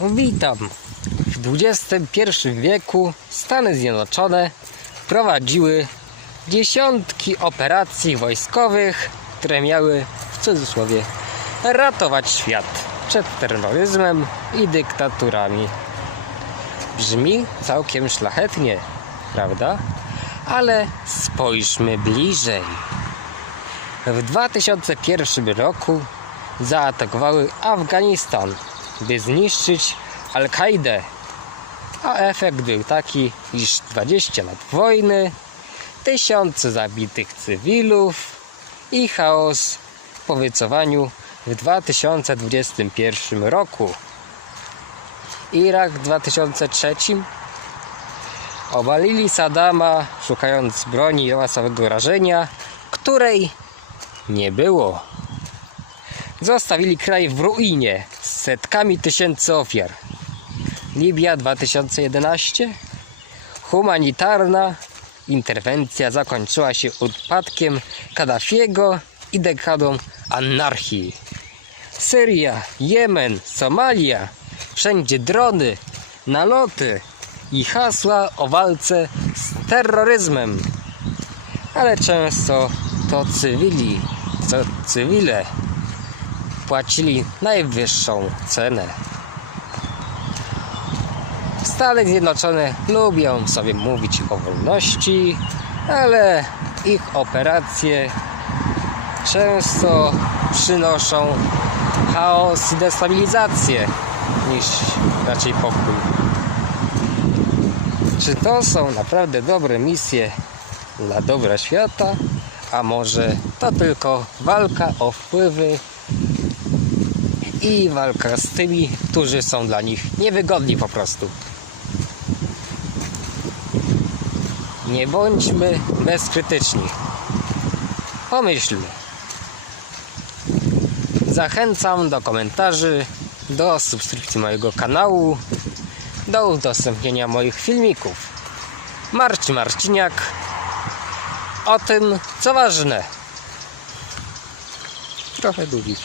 Witam. W XXI wieku Stany Zjednoczone prowadziły dziesiątki operacji wojskowych, które miały w cudzysłowie ratować świat przed terroryzmem i dyktaturami. Brzmi całkiem szlachetnie, prawda? Ale spójrzmy bliżej. W 2001 roku zaatakowały Afganistan, by zniszczyć Al-Kaidę. A efekt był taki, iż 20 lat wojny, tysiące zabitych cywilów i chaos po wycofaniu w 2021 roku. Irak w 2003 obalili Saddama szukając broni masowego rażenia, której nie było. Zostawili kraj w ruinie z setkami tysięcy ofiar. Libia 2011 Humanitarna interwencja zakończyła się upadkiem Kaddafiego i dekadą anarchii. Syria, Jemen, Somalia wszędzie drony, naloty i hasła o walce z terroryzmem. Ale często to cywili, to cywile płacili najwyższą cenę. Stany Zjednoczone lubią sobie mówić o wolności, ale ich operacje często przynoszą chaos i destabilizację niż raczej pokój. Czy to są naprawdę dobre misje dla dobra świata? A może to tylko walka o wpływy i walka z tymi, którzy są dla nich niewygodni po prostu. Nie bądźmy bezkrytyczni. Pomyślmy. Zachęcam do komentarzy, do subskrypcji mojego kanału, do udostępnienia moich filmików. Marcin Marciniak o tym, co ważne. Trochę długi.